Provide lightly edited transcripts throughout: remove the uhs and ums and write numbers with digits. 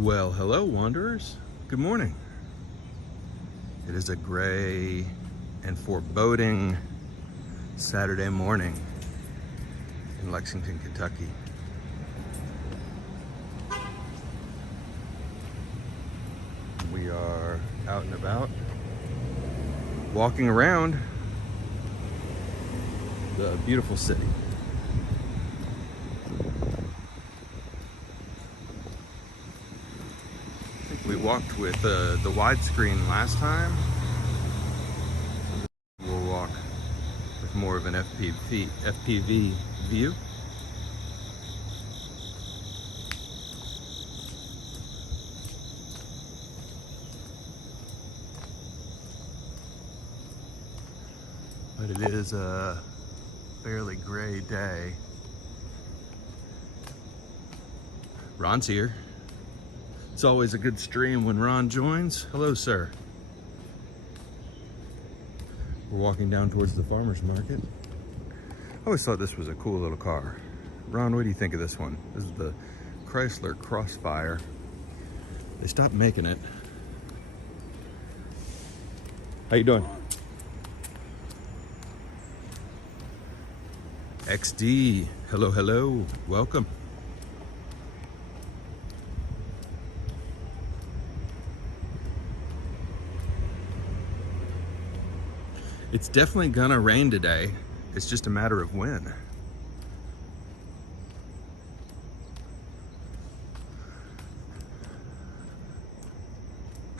Well, hello, wanderers. Good morning. It is a gray and foreboding Saturday morning in Lexington, Kentucky. We are out and about, walking around the beautiful city. We walked with the widescreen last time. We'll walk with more of an FPV view. But it is a fairly gray day. Ron's here. It's always a good stream when Ron joins. Hello, sir. We're walking down towards the farmer's market. I always thought this was a cool little car. Ron, what do you think of this one? This is the Chrysler Crossfire. They stopped making it. How you doing? XD, hello, hello, welcome. It's definitely gonna rain today. It's just a matter of when.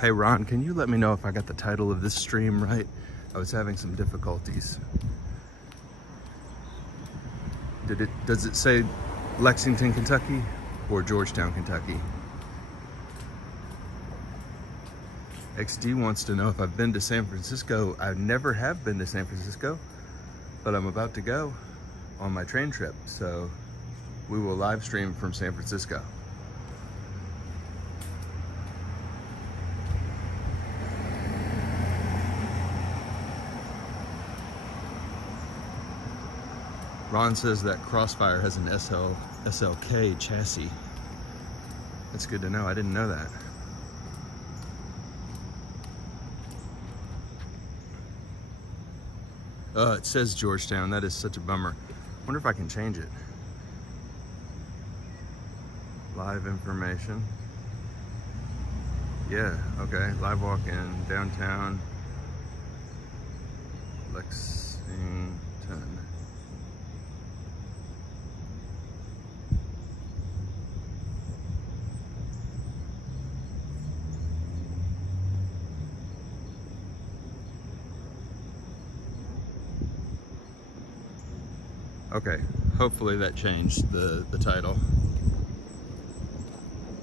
Hey Ron, can you let me know if I got the title of this stream right? I was having some difficulties. Does it say Lexington, Kentucky or Georgetown, Kentucky? XD wants to know if I've been to San Francisco. I never have been to San Francisco, but I'm about to go on my train trip. So we will live stream from San Francisco. Ron says that Crossfire has an SLK chassis. That's good to know. I didn't know that. It says Georgetown. That is such a bummer. Wonder if I can change it. Live information. Yeah, okay. Live walk in downtown Lexington. Okay, hopefully that changed the title.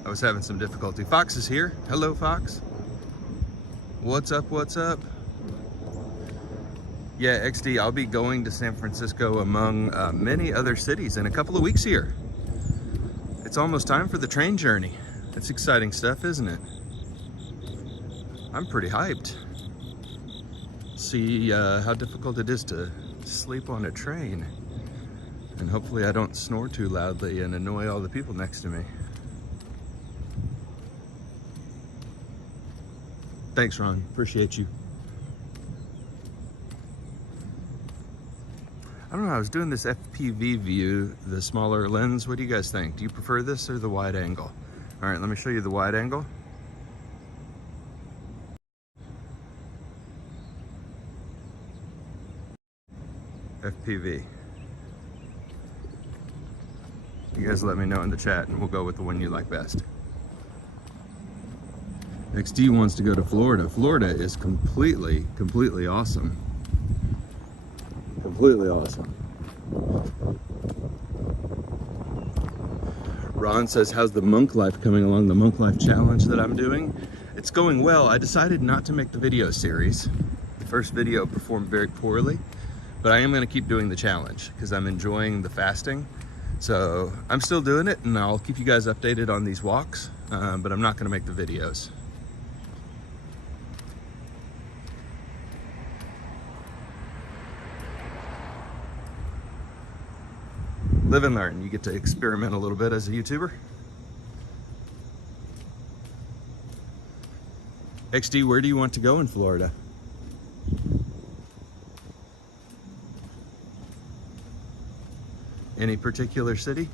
I was having some difficulty. Fox is here. Hello, Fox. What's up, what's up? Yeah, XD, I'll be going to San Francisco among many other cities in a couple of weeks here. It's almost time for the train journey. It's exciting stuff, isn't it? I'm pretty hyped. See how difficult it is to sleep on a train. And hopefully I don't snore too loudly and annoy all the people next to me. Thanks, Ron. Appreciate you. I don't know, I was doing this FPV view, the smaller lens. What do you guys think? Do you prefer this or the wide angle? All right, let me show you the wide angle. FPV. You guys let me know in the chat and we'll go with the one you like best. XD wants to go to Florida. Florida is completely awesome. Completely awesome. Ron says, how's the monk life coming along, the monk life challenge that I'm doing? It's going well. I decided not to make the video series. The first video performed very poorly, but I am gonna keep doing the challenge because I'm enjoying the fasting. So I'm still doing it and I'll keep you guys updated on these walks, but I'm not gonna make the videos. Live and learn. You get to experiment a little bit as a YouTuber. XD, where do you want to go in Florida? Any particular city?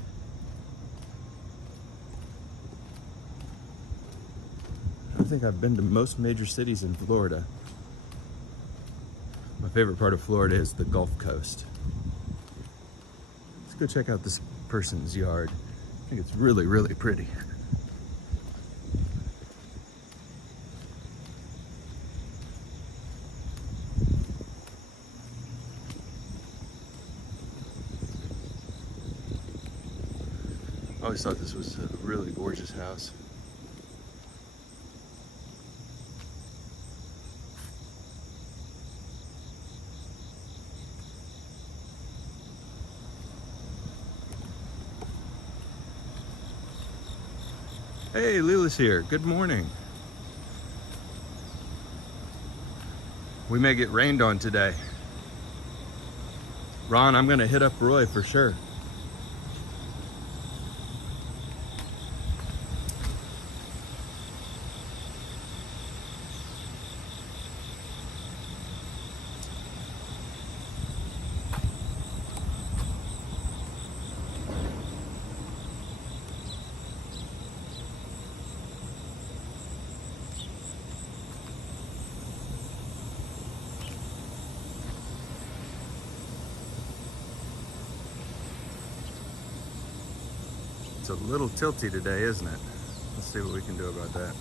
I think I've been to most major cities in Florida. My favorite part of Florida is the Gulf Coast. Let's go check out this person's yard. I think it's really, really pretty. I always thought this was a really gorgeous house. Hey, Leela's here. Good morning. We may get rained on today. Ron, I'm gonna hit up Roy for sure. It's a little tilty today, isn't it? Let's see what we can do about that.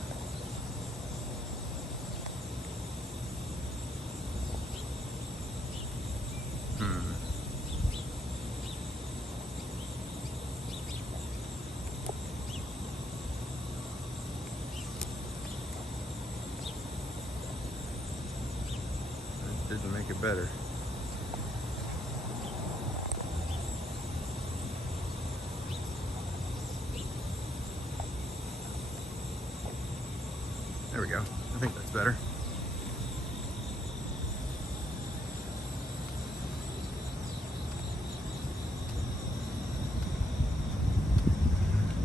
That didn't make it better. There we go. I think that's better.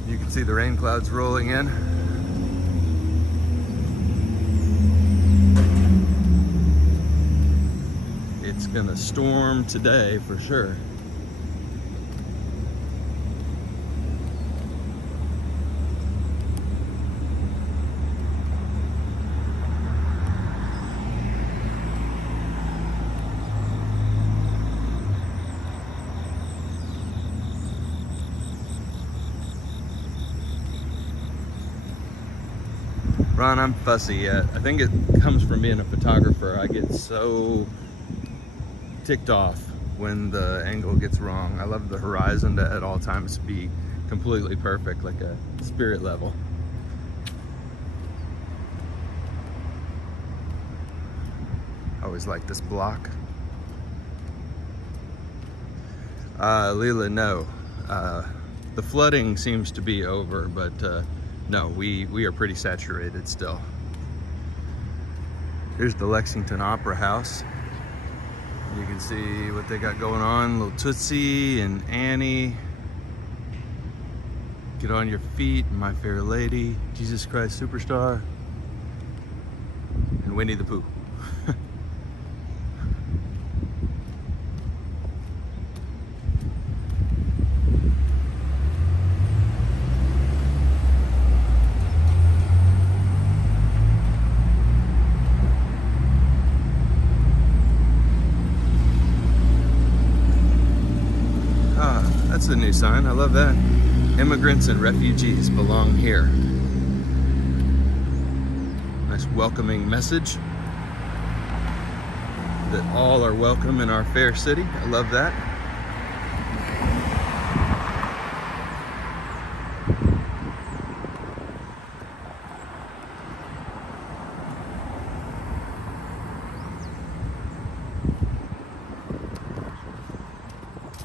You can see the rain clouds rolling in. It's gonna storm today for sure. Ron, I'm fussy yet. I think it comes from being a photographer. I get so ticked off when the angle gets wrong. I love the horizon to at all times be completely perfect, like a spirit level. I always like this block. Leela, no. The flooding seems to be over, but no, we are pretty saturated still. Here's the Lexington Opera House. You can see what they got going on. Little Tootsie and Annie. Get on Your Feet, My Fair Lady, Jesus Christ Superstar, and Winnie the Pooh. That's a new sign. I love that. Immigrants and refugees belong here. Nice welcoming message that all are welcome in our fair city. I love that.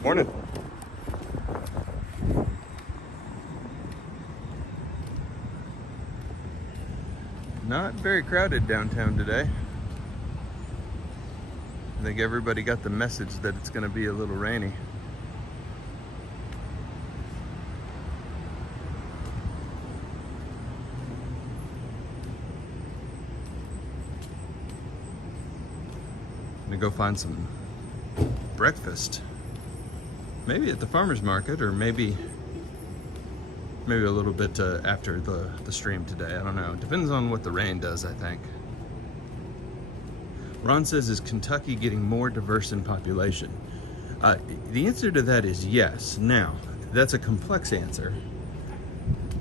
Morning. Not very crowded downtown today. I think everybody got the message that it's going to be a little rainy. gonna go find some breakfast. Maybe at the farmer's market, or maybe a little bit after the stream today. I don't know. Depends on what the rain does, I think. Ron says, is Kentucky getting more diverse in population? The answer to that is yes. Now, that's a complex answer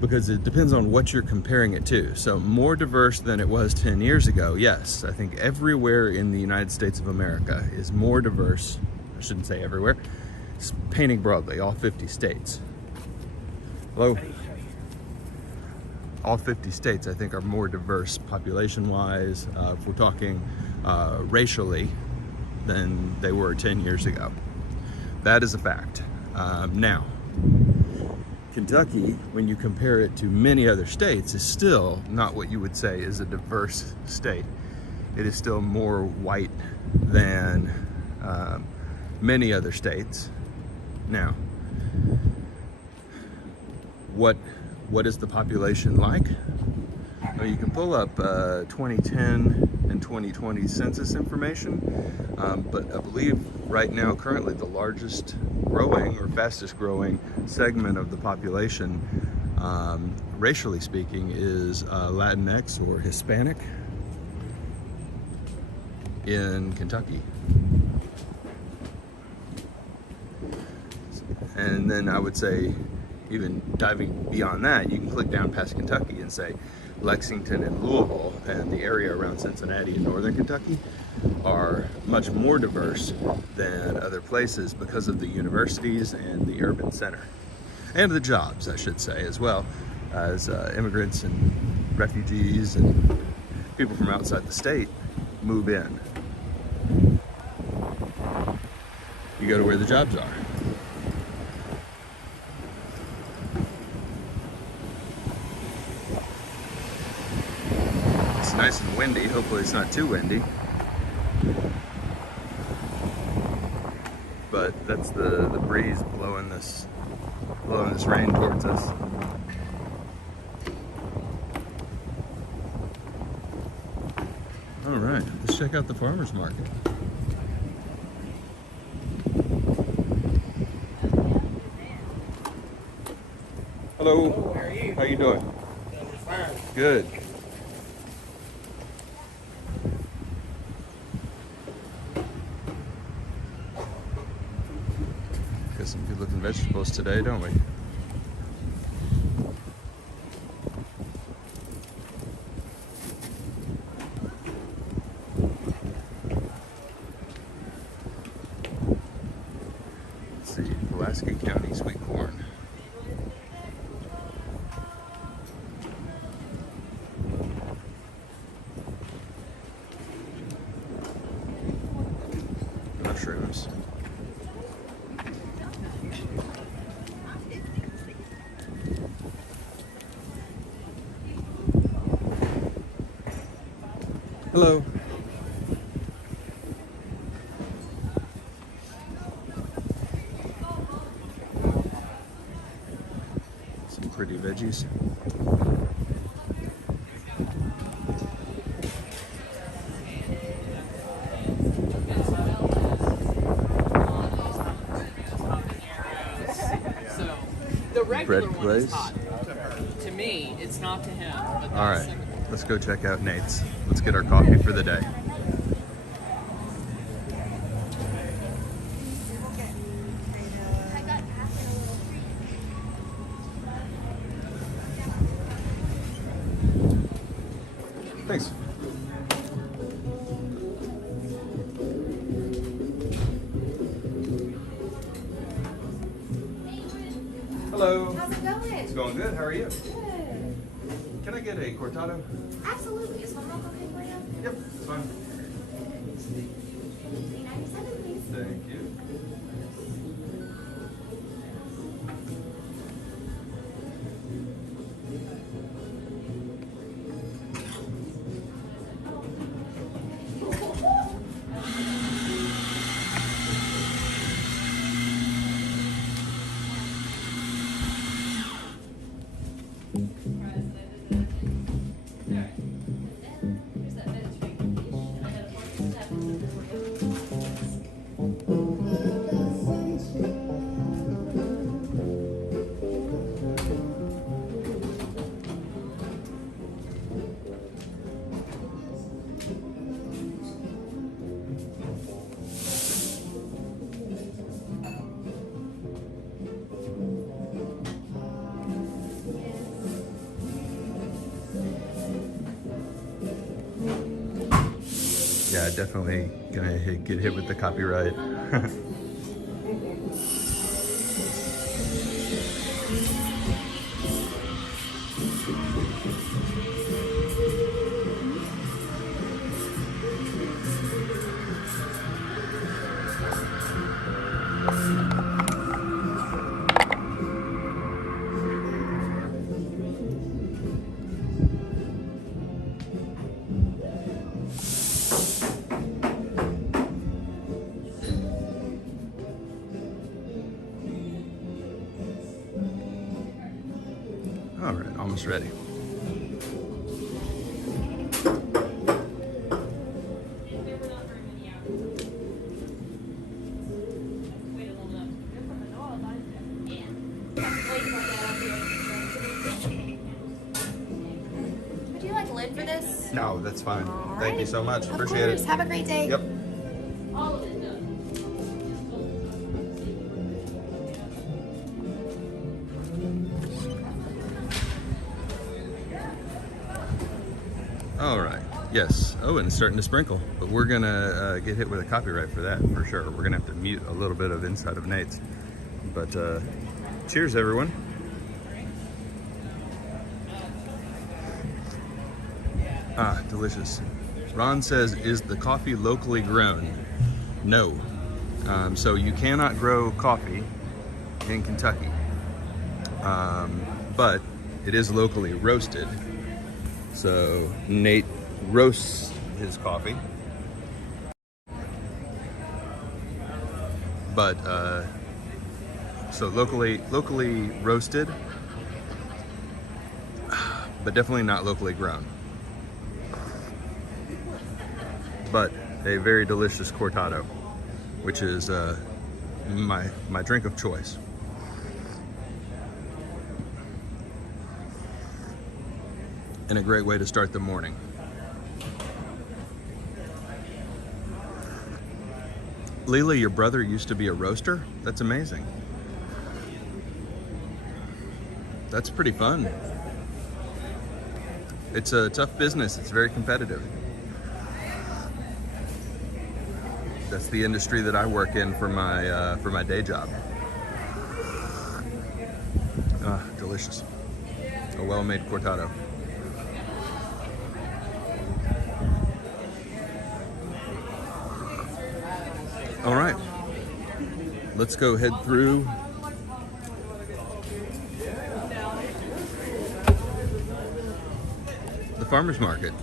because it depends on what you're comparing it to. So more diverse than it was 10 years ago, yes. I think everywhere in the United States of America is more diverse. I shouldn't say everywhere. It's painting broadly, all 50 states. Hello? All 50 states, I think, are more diverse population-wise, if we're talking racially, than they were 10 years ago. That is a fact. Now, Kentucky, when you compare it to many other states, is still not what you would say is a diverse state. It is still more white than many other states. Now, what is the population like? Well, you can pull up 2010 and 2020 census information, but I believe right now, currently, the largest growing or fastest growing segment of the population, racially speaking, is Latinx or Hispanic in Kentucky. And then I would say, even diving beyond that, you can click down past Kentucky and say Lexington and Louisville and the area around Cincinnati in northern Kentucky are much more diverse than other places because of the universities and the urban center. And the jobs, I should say, as well as immigrants and refugees and people from outside the state move in. You go to where the jobs are. It's nice and windy. Hopefully it's not too windy. But that's the breeze blowing this rain towards us. All right, let's check out the farmer's market. Hello. Hello, how are you? How you doing? Fine. Good. Got some good looking vegetables today, don't we? Let's see, Pulaski County sweet corn. Mushrooms. Hello. Some pretty veggies. Bread place. To me, it's not to him. But All right, let's go check out Nate's. Let's get our coffee for the day. Thanks. Hello. How's it going? It's going good. How are you? Good. Can I get a cortado? Absolutely. Is one milk okay for you? Yep, it's fine. $3.97, please. Thank you. definitely gonna get hit with the copyright. All right, almost ready. Would you like a lid for this? No, that's fine. All Thank you right. so much. Of Appreciate course. it. Have a great day. Yep. All right. Yes. Oh, and it's starting to sprinkle, but we're gonna get hit with a copyright for that for sure. We're gonna have to mute a little bit of inside of Nate's. But cheers, everyone. Ah, delicious. Ron says, "Is the coffee locally grown?" No. So you cannot grow coffee in Kentucky, but it is locally roasted. So Nate roasts his coffee, but so locally roasted, but definitely not locally grown. But a very delicious cortado, which is my drink of choice. And a great way to start the morning. Leela, your brother used to be a roaster? That's amazing. That's pretty fun. It's a tough business. It's very competitive. That's the industry that I work in for my day job. Ah, delicious. A well-made cortado. All right, let's go head through the farmer's market.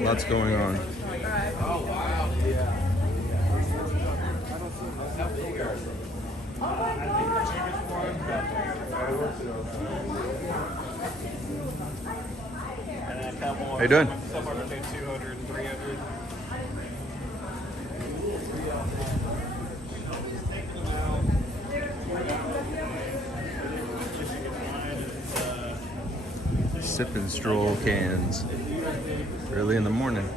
Lots going on. How you doing? Somewhere between 200 and 300. Sip and stroll cans early in the morning.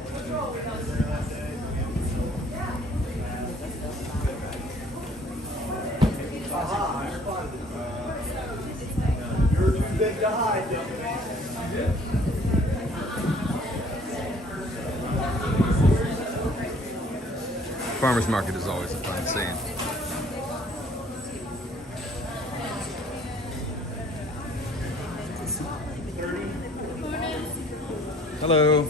Farmers market is always a fun scene. Hello.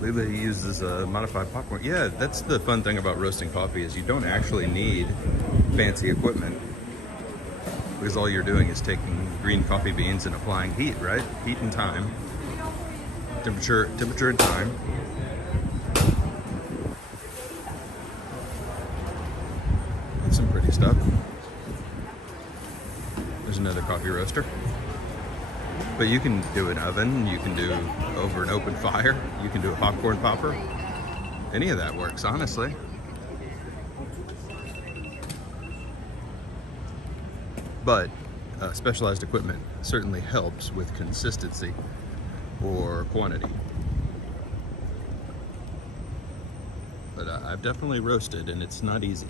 Leela uses a modified popcorn. Yeah, that's the fun thing about roasting coffee is you don't actually need fancy equipment because all you're doing is taking green coffee beans and applying heat, right? Heat and time. Temperature and time. That's some pretty stuff. There's another coffee roaster. But you can do an oven, you can do over an open fire, you can do a popcorn popper. Any of that works, honestly. but specialized equipment certainly helps with consistency or quantity. But I've definitely roasted, and it's not easy.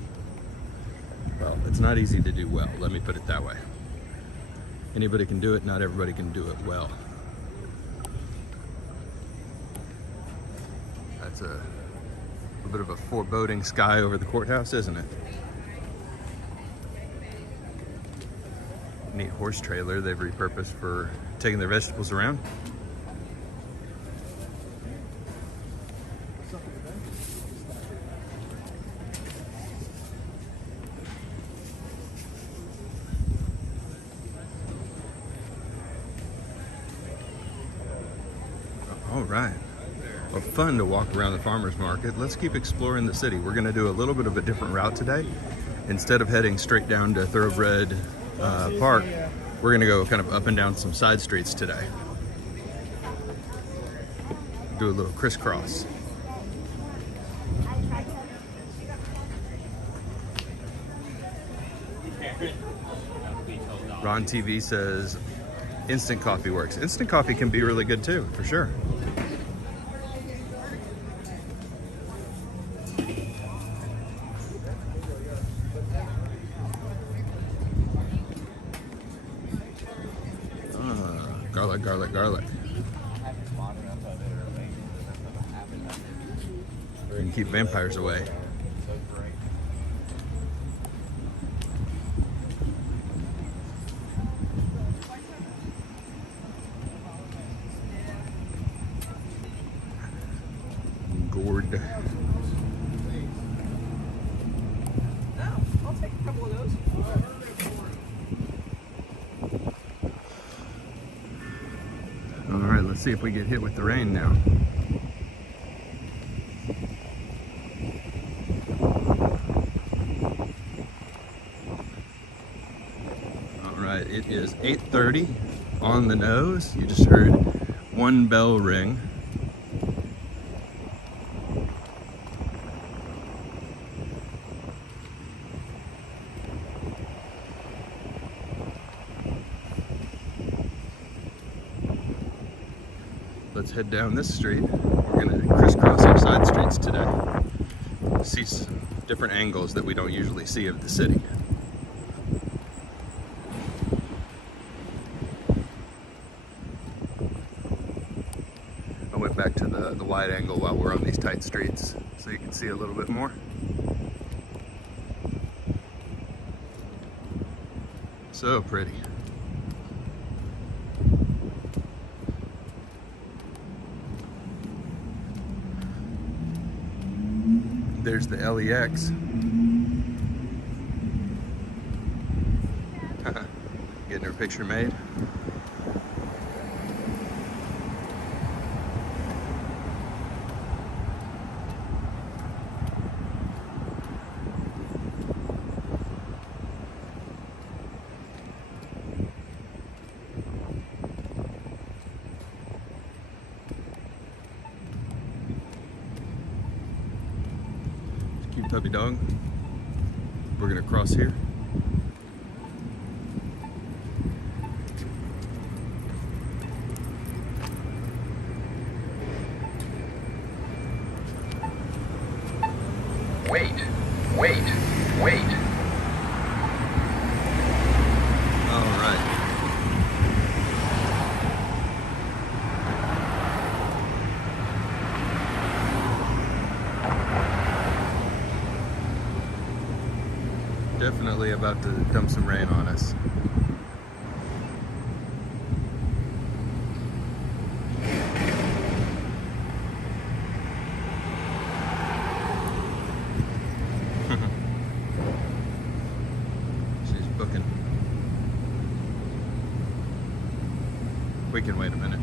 Well, it's not easy to do well, let me put it that way. Anybody can do it, not everybody can do it well. That's a bit of a foreboding sky over the courthouse, isn't it? Neat horse trailer they've repurposed for taking their vegetables around. All right. Well, fun to walk around the farmer's market. Let's keep exploring the city. We're going to do a little bit of a different route today. Instead of heading straight down to Thoroughbred Park, we're going to go kind of up and down some side streets today. Do a little crisscross. Ron TV says instant coffee works. Instant coffee can be really good too, for sure. Garlic, garlic, garlic. We can keep vampires away. Gourd. I'll take a couple of those. All right, let's see if we get hit with the rain now. All right, it is 8:30 on the nose. You just heard one bell ring. Let's head down this street. We're going to crisscross some side streets today. See some different angles that we don't usually see of the city. I went back to the wide angle while we're on these tight streets so you can see a little bit more. So pretty. There's the LEX. Getting her picture made. Cute puppy dog. We're gonna cross here. Wait, wait, wait. All right. Definitely about to dump some rain on us. She's booking. We can wait a minute.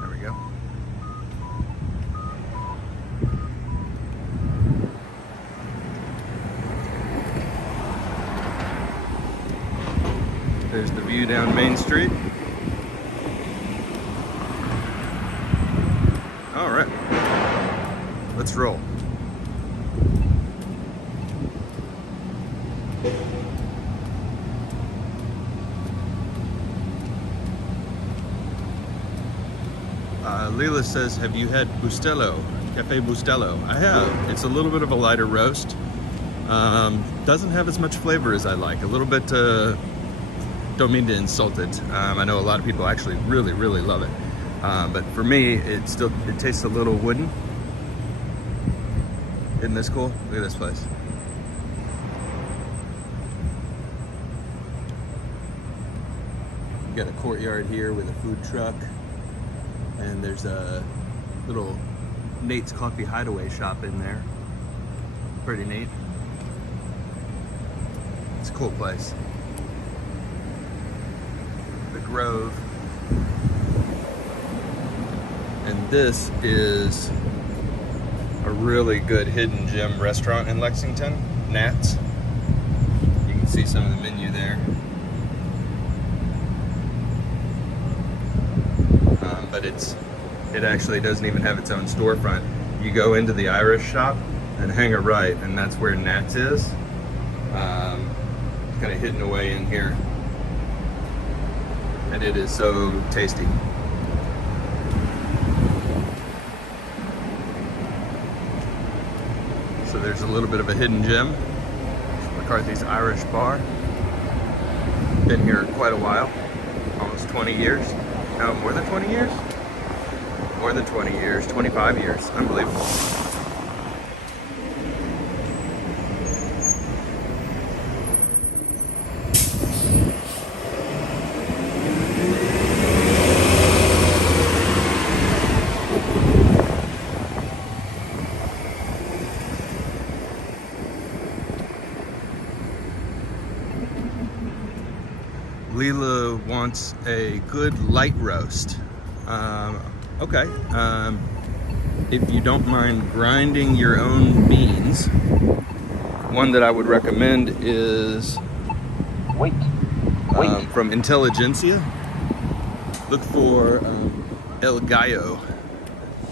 There we go. There's the view down Main Street. All right, let's roll. Leela says, have you had Bustelo, Cafe Bustelo? I have. It's a little bit of a lighter roast. Doesn't have as much flavor as I like. A little bit, don't mean to insult it. I know a lot of people actually really, really love it. But for me, it tastes a little wooden. Isn't this cool? Look at this place. We've got a courtyard here with a food truck. And there's a little Nate's Coffee Hideaway shop in there. Pretty neat. It's a cool place. The Grove. And this is a really good hidden gem restaurant in Lexington, Nat's. You can see some of the menu there. But it actually doesn't even have its own storefront. You go into the Irish shop and hang a right, and that's where Nat's is. Kind of hidden away in here. And it is so tasty. So there's a little bit of a hidden gem. McCarthy's Irish Bar. Been here quite a while, almost 20 years. No, more than 20 years? More than 20 years, 25 years, unbelievable. Leela wants a good light roast. Okay. If you don't mind grinding your own beans, one that I would recommend is from Intelligentsia. Look for El Gallo.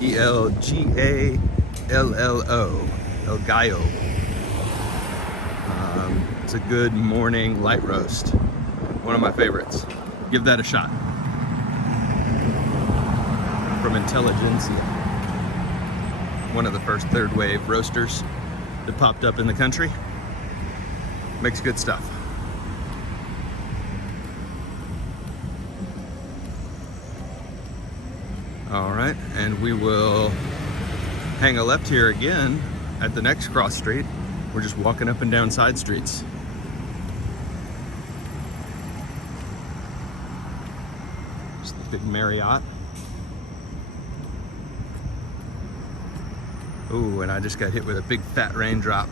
E-L-G-A-L-L-O. El Gallo. It's a good morning light roast. One of my favorites. Give that a shot. From Intelligentsia. One of the first third wave roasters that popped up in the country. Makes good stuff. All right, and we will hang a left here again at the next cross street. We're just walking up and down side streets. Big Marriott. Ooh, and I just got hit with a big fat raindrop.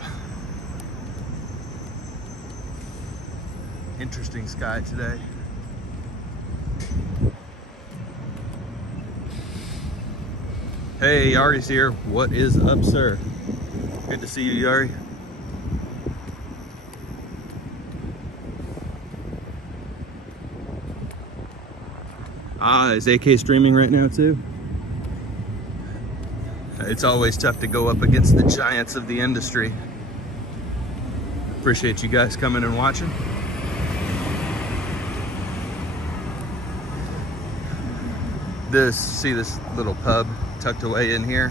Interesting sky today. Hey, Yari's here. What is up, sir? Good to see you, Yari. Is AK streaming right now too? It's always tough to go up against the giants of the industry. Appreciate you guys coming and watching. See this little pub tucked away in here?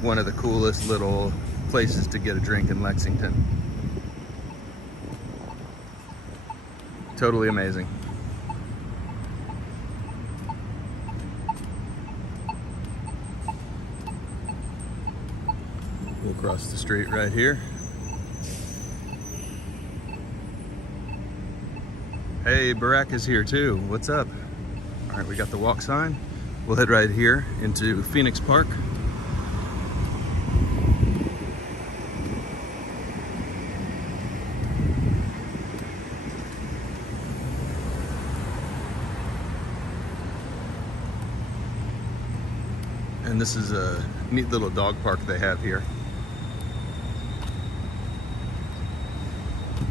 One of the coolest little places to get a drink in Lexington. Totally amazing. We'll cross the street right here. Hey, Barack is here too. What's up? All right, we got the walk sign. We'll head right here into Phoenix Park. And this is a neat little dog park they have here,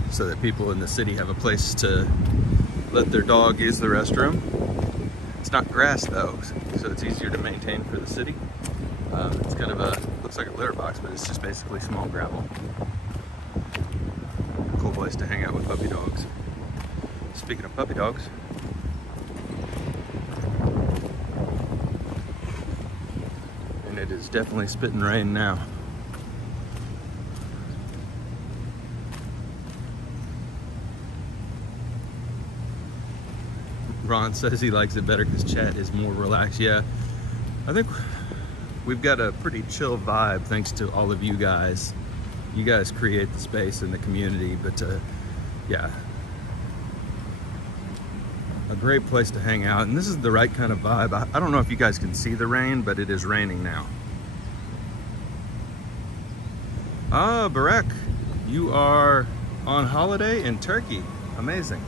so that people in the city have a place to let their dog use the restroom. It's not grass though, so it's easier to maintain for the city. It's kind of looks like a litter box, but it's just basically small gravel. Cool place to hang out with puppy dogs. Speaking of puppy dogs, it is definitely spitting rain now. Ron says he likes it better because chat is more relaxed. Yeah, I think we've got a pretty chill vibe thanks to all of you guys. You guys create the space in the community, but yeah, a great place to hang out. And this is the right kind of vibe. I don't know if you guys can see the rain, but it is raining now. Ah, Barak, you are on holiday in Turkey. Amazing.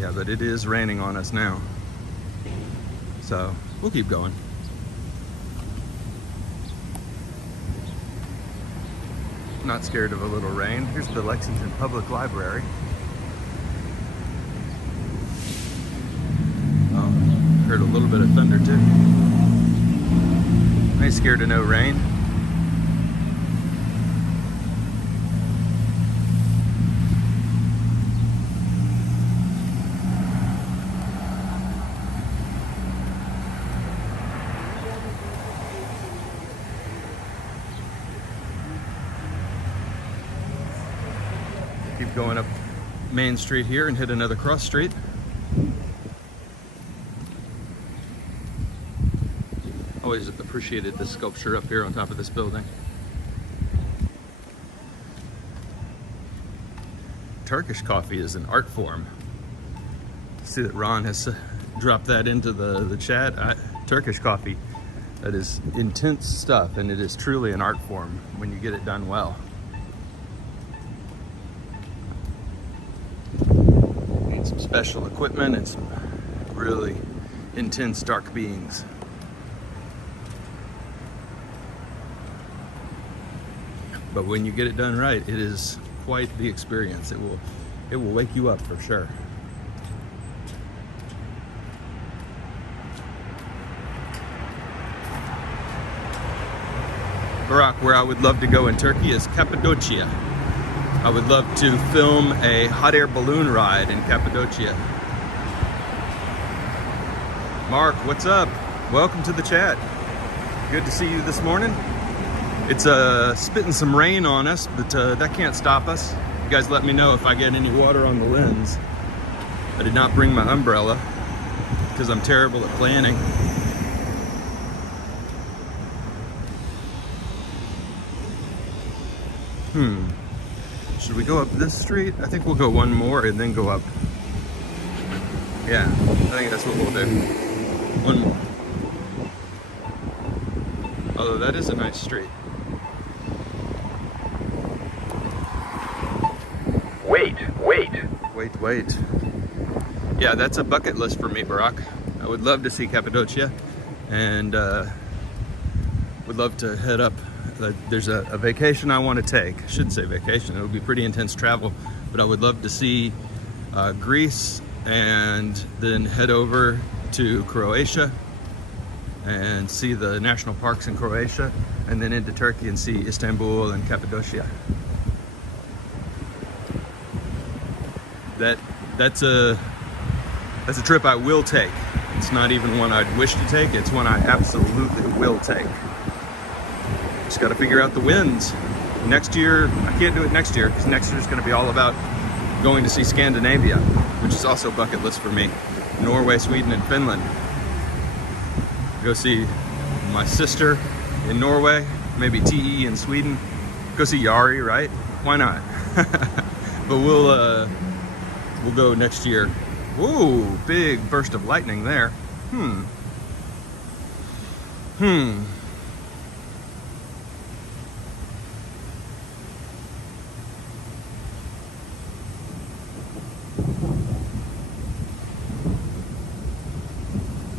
Yeah, but it is raining on us now. So we'll keep going. Not scared of a little rain. Here's the Lexington Public Library. Oh, heard a little bit of thunder too. I ain't scared of no rain. Keep going up Main Street here and hit another cross street. Always appreciated the sculpture up here on top of this building. Turkish coffee is an art form. See that Ron has dropped that into the chat. Turkish coffee, that is intense stuff, and it is truly an art form when you get it done well. Some special equipment and some really intense dark beings. But when you get it done right, it is quite the experience. It will wake you up for sure. Barak, where I would love to go in Turkey is Cappadocia. I would love to film a hot air balloon ride in Cappadocia. Mark, what's up? Welcome to the chat. Good to see you this morning. It's spitting some rain on us, but that can't stop us. You guys let me know if I get any water on the lens. I did not bring my umbrella because I'm terrible at planning. Should we go up this street? I think we'll go one more and then go up. Yeah, I think that's what we'll do. One more. Although that is a nice street. Wait. Yeah, that's a bucket list for me, Barak. I would love to see Cappadocia, and would love to head up. There's a vacation I want to take. I shouldn't say vacation. It would be pretty intense travel, but I would love to see Greece and then head over to Croatia and see the national parks in Croatia, and then into Turkey and see Istanbul and Cappadocia. That's a trip I will take. It's not even one I'd wish to take. It's one I absolutely will take. Just got to figure out the winds. Next year, I can't do it next year because next year is going to be all about going to see Scandinavia, which is also bucket list for me. Norway, Sweden, and Finland. Go see my sister in Norway, maybe TE in Sweden. Go see Yari, right? Why not? But we'll go next year. Ooh, big burst of lightning there.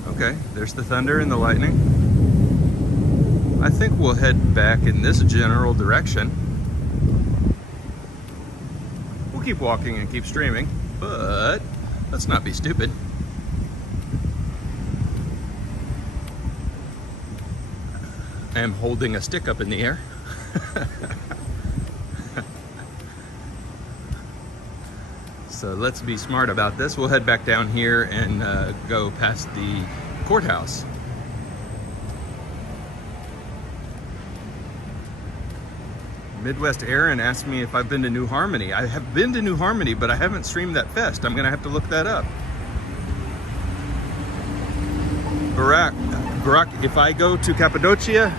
Okay, there's the thunder and the lightning. I think we'll head back in this general direction. We'll keep walking and keep streaming, but let's not be stupid. I am holding a stick up in the air. So let's be smart about this. We'll head back down here and go past the courthouse. Midwest Aaron asked me if I've been to New Harmony. I have been to New Harmony, but I haven't streamed that fest. I'm gonna have to look that up. Barack, if I go to Cappadocia,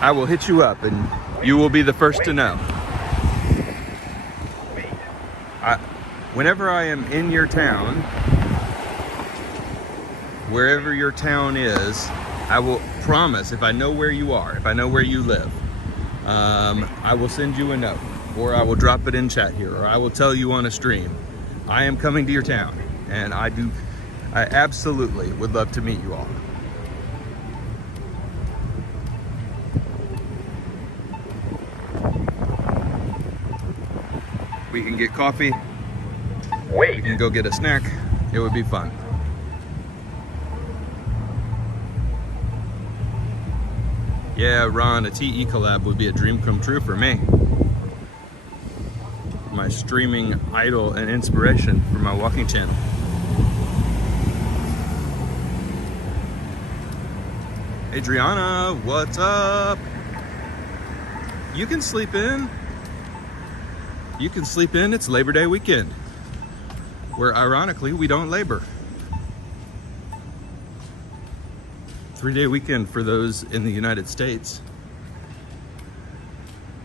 I will hit you up and you will be the first to know. Whenever I am in your town, wherever your town is, I will promise, if I know where you are, if I know where you live, I will send you a note, or I will drop it in chat here, or I will tell you on a stream. I am coming to your town, and I absolutely would love to meet you all. We can get coffee. Wait. We can go get a snack. It would be fun. Yeah, Ron, a TE collab would be a dream come true for me. My streaming idol and inspiration for my walking channel. Adriana, what's up? You can sleep in. You can sleep in. It's Labor Day weekend, where ironically we don't labor. 3-day weekend for those in the United States.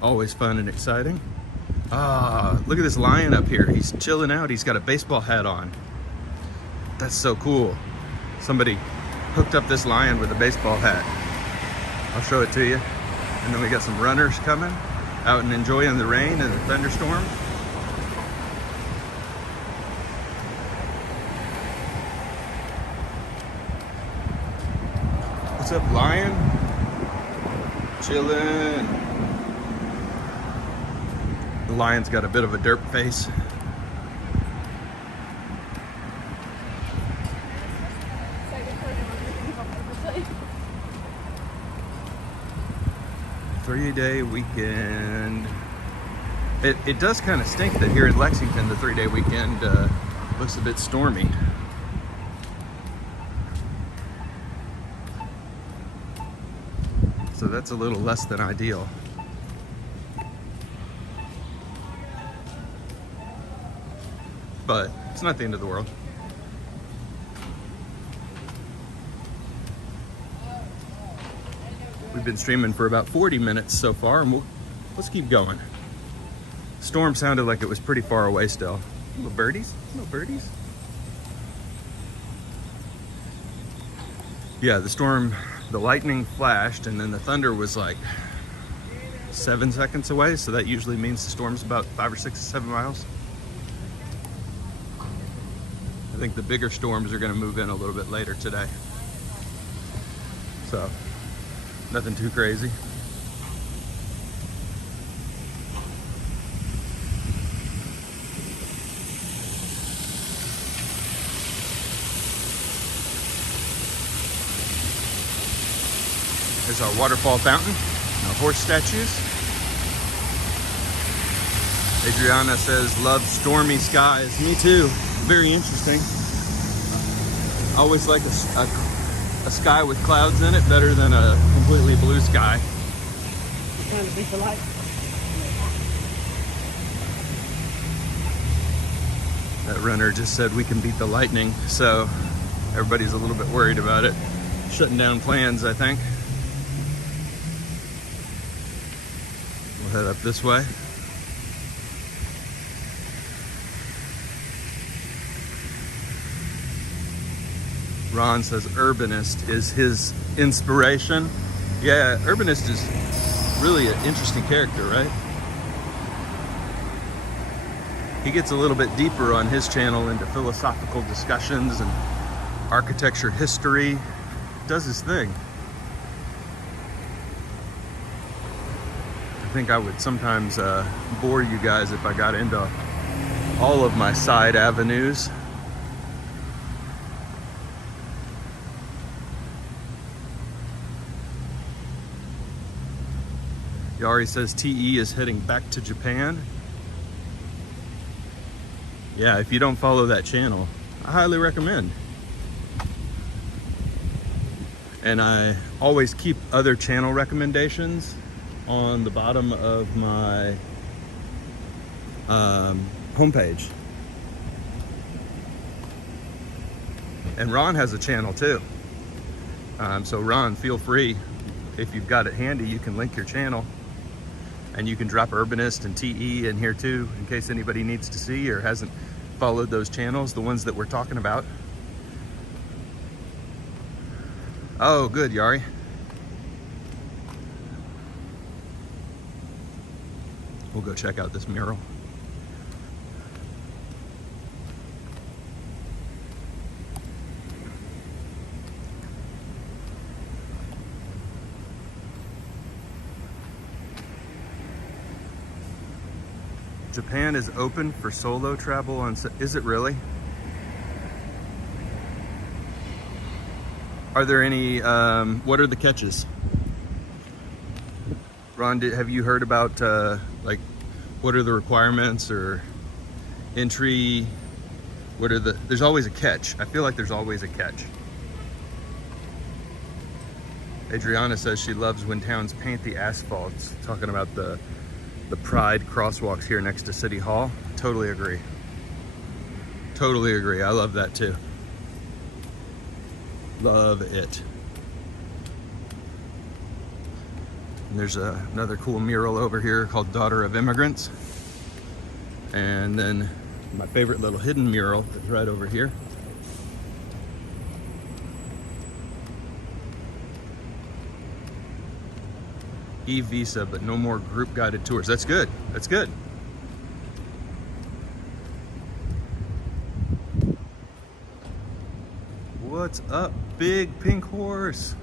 Always fun and exciting. Ah, look at this lion up here. He's chilling out. He's got a baseball hat on. That's so cool. Somebody hooked up this lion with a baseball hat. I'll show it to you. And then we got some runners coming out and enjoying the rain and the thunderstorm. What's up, lion? Chillin'. The lion's got a bit of a derp face. Three-day weekend. It does kind of stink that here in Lexington the 3-day weekend looks a bit stormy. So that's a little less than ideal. But it's not the end of the world. We've been streaming for about 40 minutes so far, and let's keep going. Storm sounded like it was pretty far away still. Little birdies? Little birdies? Yeah, the storm, the lightning flashed, and then the thunder was like 7 seconds away, so that usually means the storm's about 5 or 6 or 7 miles. I think the bigger storms are going to move in a little bit later today. So, nothing too crazy. There's our waterfall fountain, our horse statues. Adriana says, love stormy skies. Me too. Very interesting. I always like a sky with clouds in it better than a completely blue sky. Trying to be polite. That runner just said we can beat the lightning, so everybody's a little bit worried about it. Shutting down plans, I think. We'll head up this way. Ron says Urbanist is his inspiration. Yeah, Urbanist is really an interesting character, right? He gets a little bit deeper on his channel into philosophical discussions and architecture history. Does his thing. I think I would sometimes bore you guys if I got into all of my side avenues. Yari says TE is heading back to Japan. Yeah, if you don't follow that channel, I highly recommend. And I always keep other channel recommendations on the bottom of my homepage. And Ron has a channel too. So Ron, feel free, if you've got it handy, you can link your channel. And you can drop Urbanist and TE in here too, in case anybody needs to see or hasn't followed those channels, the ones that we're talking about. Oh, good, Yari. We'll go check out this mural. Japan is open for solo travel on... Is it really? Are there any... what are the catches? Ron, have you heard about like what are the requirements or entry? What are the... There's always a catch. I feel like there's always a catch. Adriana says she loves when towns paint the asphalts. Talking about the Pride crosswalks here next to City Hall. Totally agree. Totally agree. I love that too. Love it. And there's another cool mural over here called Daughter of Immigrants. And then my favorite little hidden mural is right over here. E-visa, but no more group guided tours. That's good. That's good. What's up, big pink horse?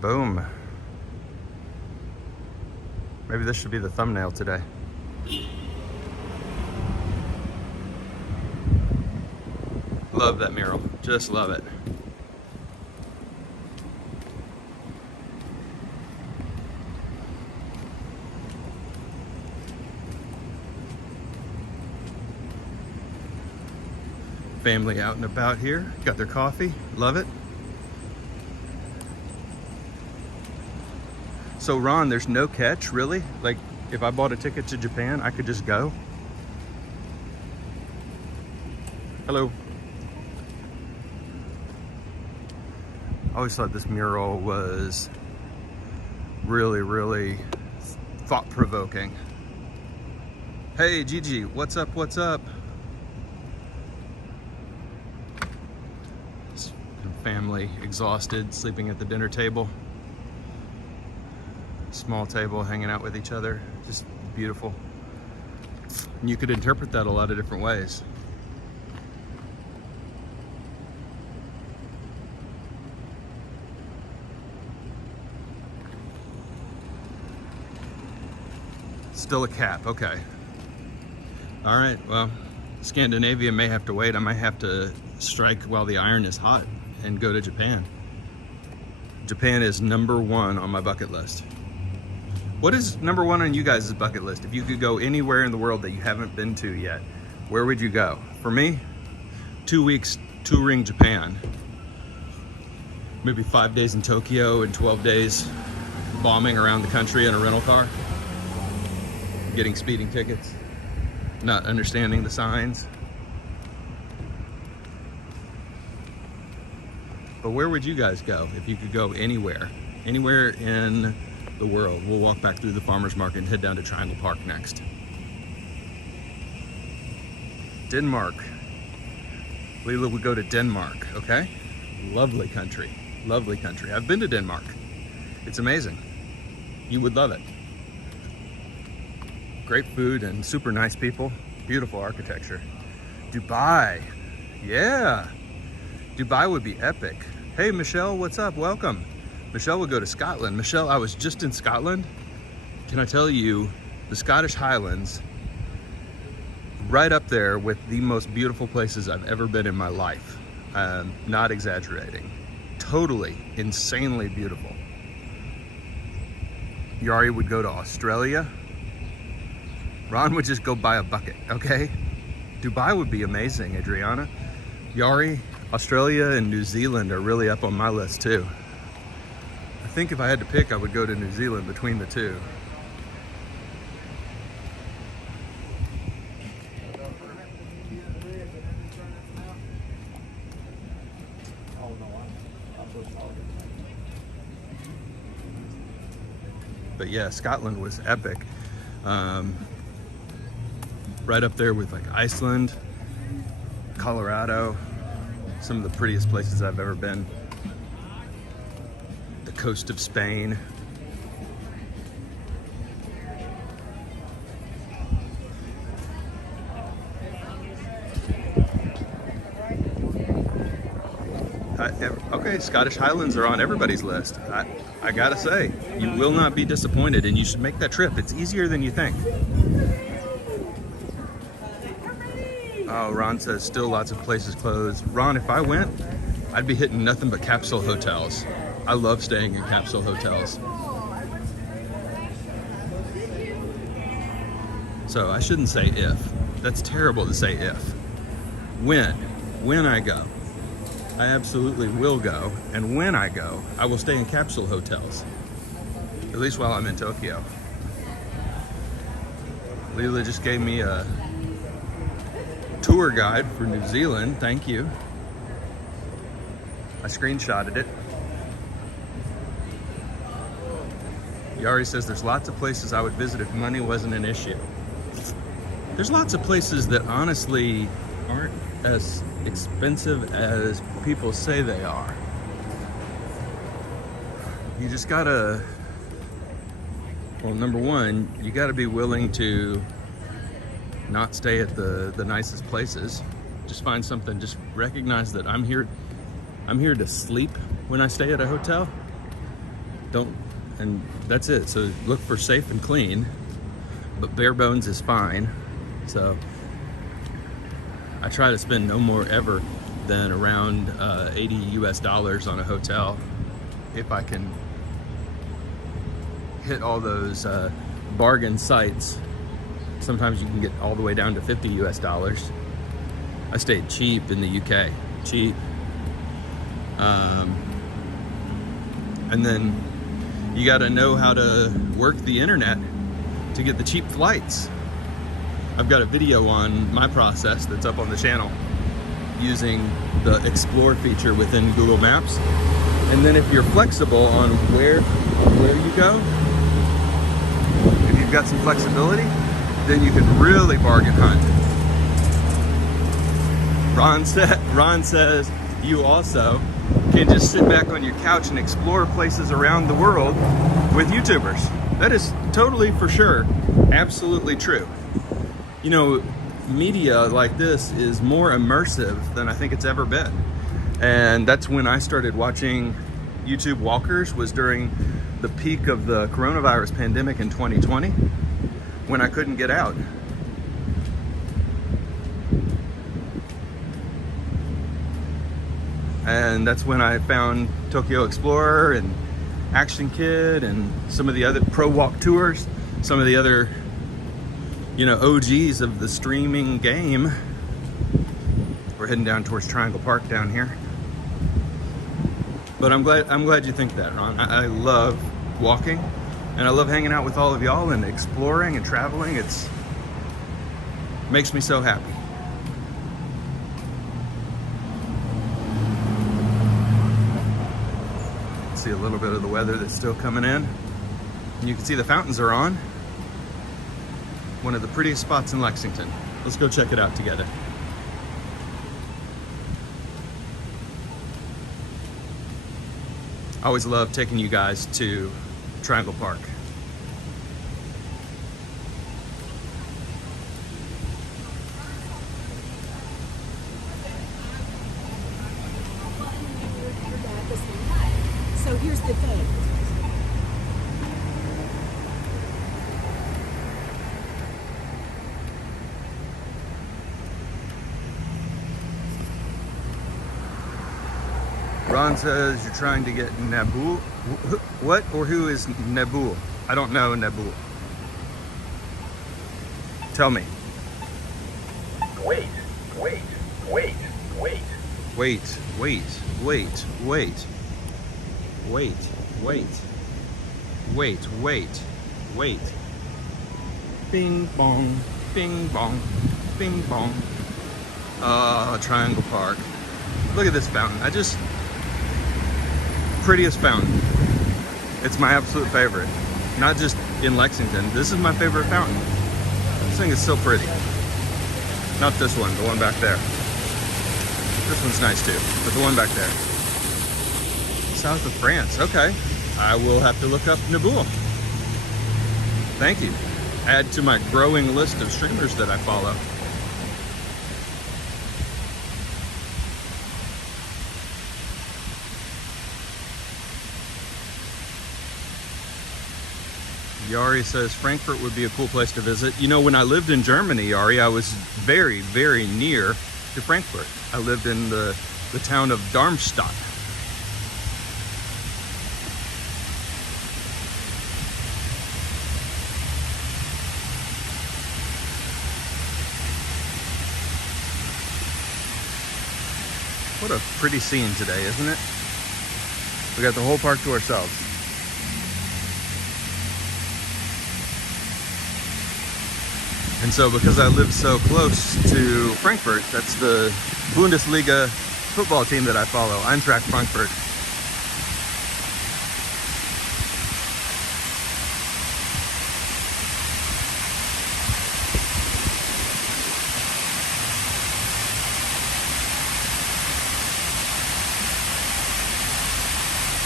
Boom. Maybe this should be the thumbnail today. Love that mural. Just love it. Family out and about here, got their coffee, love it. So Ron, there's no catch, really? Like, if I bought a ticket to Japan, I could just go? Hello. I always thought this mural was really, really thought-provoking. Hey, Gigi, what's up, what's up? Family exhausted, sleeping at the dinner table. Small table, hanging out with each other. Just beautiful. And you could interpret that a lot of different ways. Still a cap, okay. All right, well, Scandinavia may have to wait. I might have to strike while the iron is hot and go to Japan. Japan is #1 on my bucket list. What is #1 on you guys' bucket list? If you could go anywhere in the world that you haven't been to yet, where would you go? For me, 2 weeks touring Japan. Maybe 5 days in Tokyo and 12 days bombing around the country in a rental car. Getting speeding tickets, not understanding the signs. But where would you guys go if you could go anywhere? Anywhere in the world. We'll walk back through the farmer's market and head down to Triangle Park next. Denmark. Leela would go to Denmark, okay? Lovely country, lovely country. I've been to Denmark. It's amazing. You would love it. Great food and super nice people. Beautiful architecture. Dubai, yeah. Dubai would be epic. Hey, Michelle, what's up? Welcome. Michelle would go to Scotland. Michelle, I was just in Scotland. Can I tell you, the Scottish Highlands, right up there with the most beautiful places I've ever been in my life. Not exaggerating. Totally, insanely beautiful. Yari would go to Australia. Ron would just go buy a bucket, okay? Dubai would be amazing, Adriana. Yari, Australia, and New Zealand are really up on my list too. I think if I had to pick, I would go to New Zealand between the two. But yeah, Scotland was epic. Right up there with like Iceland, Colorado, some of the prettiest places I've ever been. The coast of Spain. Okay, Scottish Highlands are on everybody's list. I gotta say, you will not be disappointed, and you should make that trip. It's easier than you think. Oh, Ron says still lots of places closed. Ron, if I went, I'd be hitting nothing but capsule hotels. I love staying in capsule hotels. So I shouldn't say if. That's terrible to say if. When I go. I absolutely will go, and when I go, I will stay in capsule hotels, at least while I'm in Tokyo. Leela just gave me a tour guide for New Zealand, thank you. I screenshotted it. Yari says there's lots of places I would visit if money wasn't an issue. There's lots of places that honestly aren't as expensive as people say they are. You just gotta, well, number one, you gotta be willing to not stay at the nicest places. Just find something, just recognize that I'm here to sleep when I stay at a hotel. And that's it. So look for safe and clean, but bare bones is fine. So I try to spend no more ever than around $80 US on a hotel. If I can hit all those bargain sites, sometimes you can get all the way down to $50 US. I stayed cheap in the UK, cheap. And then you gotta know how to work the internet to get the cheap flights. I've got a video on my process that's up on the channel using the Explore feature within Google Maps. And then if you're flexible on where you go, if you've got some flexibility, then you can really bargain hunt. Ron says you also can just sit back on your couch and explore places around the world with YouTubers. That is totally, for sure, absolutely true. You know, media like this is more immersive than I think it's ever been. And that's when I started watching YouTube walkers, was during the peak of the coronavirus pandemic in 2020, when I couldn't get out. And that's when I found Tokyo Explorer and Action Kid and some of the other Pro Walk Tours, some of the other, you know, OGs of the streaming game. We're heading down towards Triangle Park down here. But I'm glad you think that, Ron. I love walking, and I love hanging out with all of y'all and exploring and traveling. It makes me so happy. See a little bit of the weather that's still coming in. And you can see the fountains are on. One of the prettiest spots in Lexington. Let's go check it out together. I always love taking you guys to Triangle Park. So here's the thing. Ron says you're trying to get Nabul. What or who is Nabul? I don't know, Nebul. Tell me. Wait, wait, wait, wait. Wait, wait, wait, wait. Wait, wait. Wait, wait, wait. Bing bong, bing bong, bing bong. Triangle Park. Look at this fountain. Prettiest fountain. It's my absolute favorite. Not just in Lexington. This is my favorite fountain. This thing is so pretty. Not this one, the one back there. This one's nice too, but the one back there. South of France, okay. I will have to look up Nebul. Thank you. Add to my growing list of streamers that I follow. Yari says Frankfurt would be a cool place to visit. You know, when I lived in Germany, Yari, I was very, very near to Frankfurt. I lived in the town of Darmstadt. What a pretty scene today, isn't it? We got the whole park to ourselves. And so because I live so close to Frankfurt, that's the Bundesliga football team that I follow, Eintracht Frankfurt.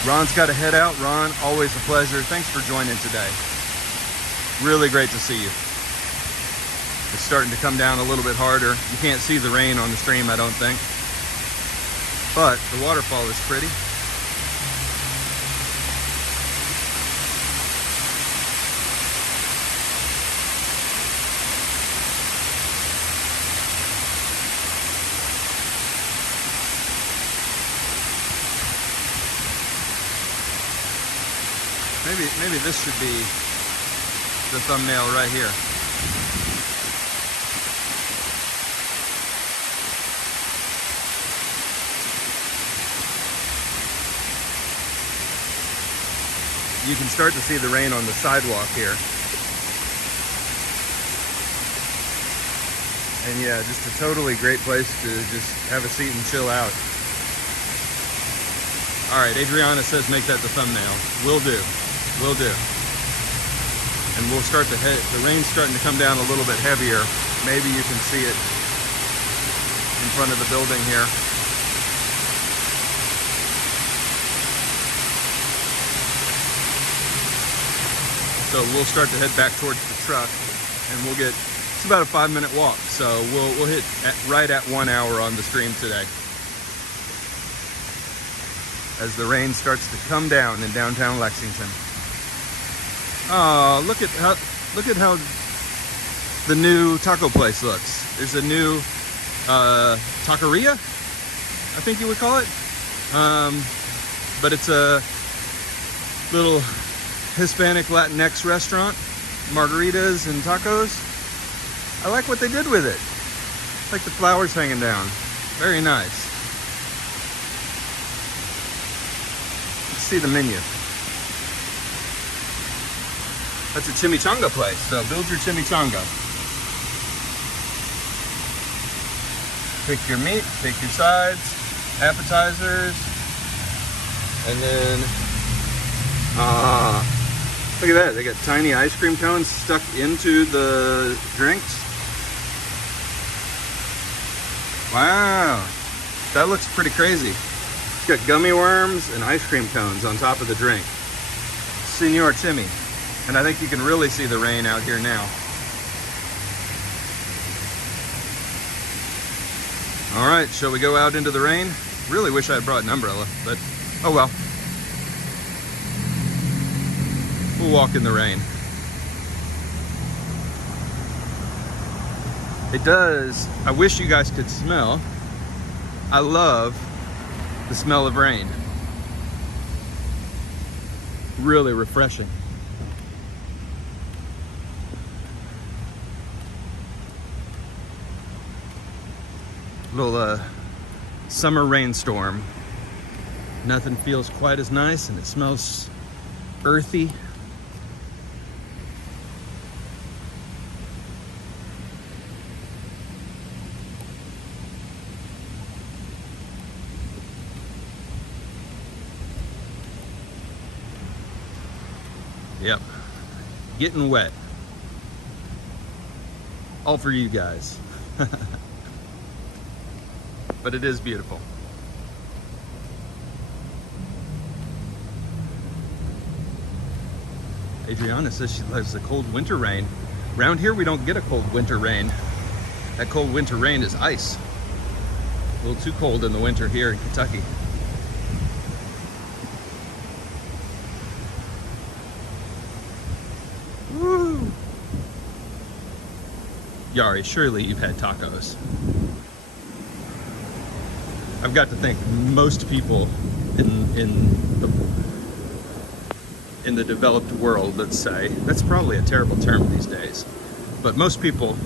Ron's got to head out. Ron, always a pleasure. Thanks for joining today. Really great to see you. It's starting to come down a little bit harder. You can't see the rain on the stream, I don't think. But the waterfall is pretty. Maybe this should be the thumbnail right here. You can start to see the rain on the sidewalk here. And yeah, just a totally great place to just have a seat and chill out. All right, Adriana says make that the thumbnail. Will do, will do. And we'll start to hit, the rain's starting to come down a little bit heavier. Maybe you can see it in front of the building here. So we'll start to head back towards the truck, and we'll get, it's about a 5-minute walk. So we'll hit right at 1 hour on the stream today, as the rain starts to come down in downtown Lexington. Oh, look at how the new taco place looks. There's a new taqueria, I think you would call it. But it's a little Hispanic Latinx restaurant, margaritas and tacos. I like what they did with it. I like the flowers hanging down. Very nice. Let's see the menu. That's a chimichanga place, so build your chimichanga. Pick your meat, pick your sides, appetizers, and then look at that, they got tiny ice cream cones stuck into the drinks. Wow, that looks pretty crazy. It's got gummy worms and ice cream cones on top of the drink. Senor Chimmy. And I think you can really see the rain out here now. All right, shall we go out into the rain? Really wish I had brought an umbrella, but oh well. We'll walk in the rain. It does, I wish you guys could smell. I love the smell of rain. Really refreshing. Little summer rainstorm. Nothing feels quite as nice, and it smells earthy. Yep, getting wet. All for you guys. But it is beautiful. Adriana says she loves the cold winter rain. Around here we don't get a cold winter rain. That cold winter rain is ice. A little too cold in the winter here in Kentucky. Woo! Yari, surely you've had tacos. I've got to think most people in the developed world, let's say, that's probably a terrible term these days, but most people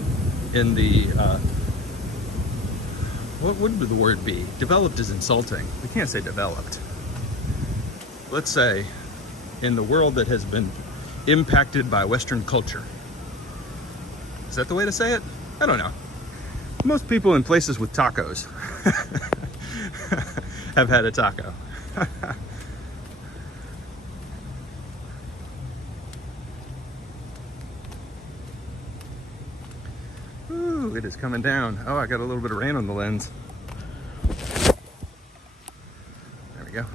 in the, what would the word be? Developed is insulting. We can't say developed. Let's say in the world that has been impacted by Western culture. Is that the way to say it? I don't know. Most people in places with tacos have had a taco. Ooh, it is coming down. Oh, I got a little bit of rain on the lens. There we go.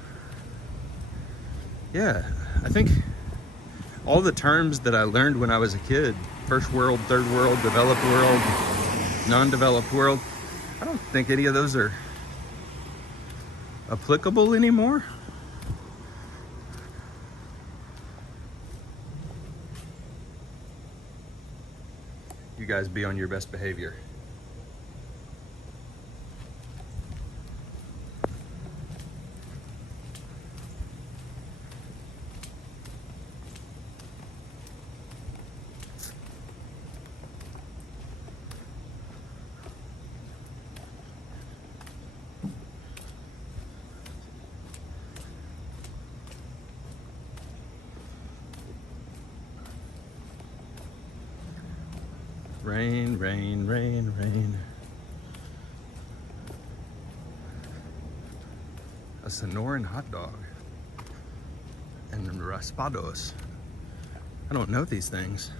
Yeah, I think all the terms that I learned when I was a kid, first world, third world, developed world, non-developed world, I don't think any of those are applicable anymore. You guys be on your best behavior. Rain, rain, rain, rain. A Sonoran hot dog. And raspados. I don't know these things.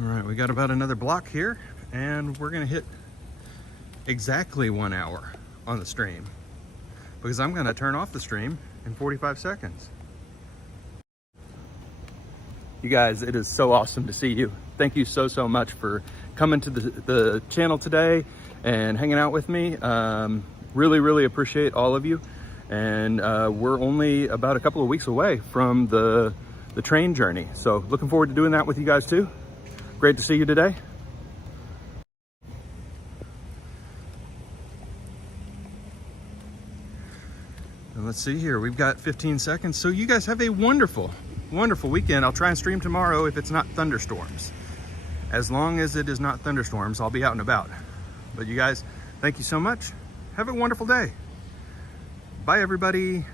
All right, we got about another block here, and we're gonna hit exactly 1 hour on the stream because I'm gonna turn off the stream in 45 seconds. You guys, it is so awesome to see you. Thank you so much for coming to the channel today and hanging out with me. Really appreciate all of you. And we're only about a couple of weeks away from the train journey. So looking forward to doing that with you guys too. Great to see you today. And let's see here, we've got 15 seconds. So you guys have a wonderful weekend. I'll try and stream tomorrow if it's not thunderstorms. As long as it is not thunderstorms, I'll be out and about. But you guys, thank you so much. Have a wonderful day. Bye everybody.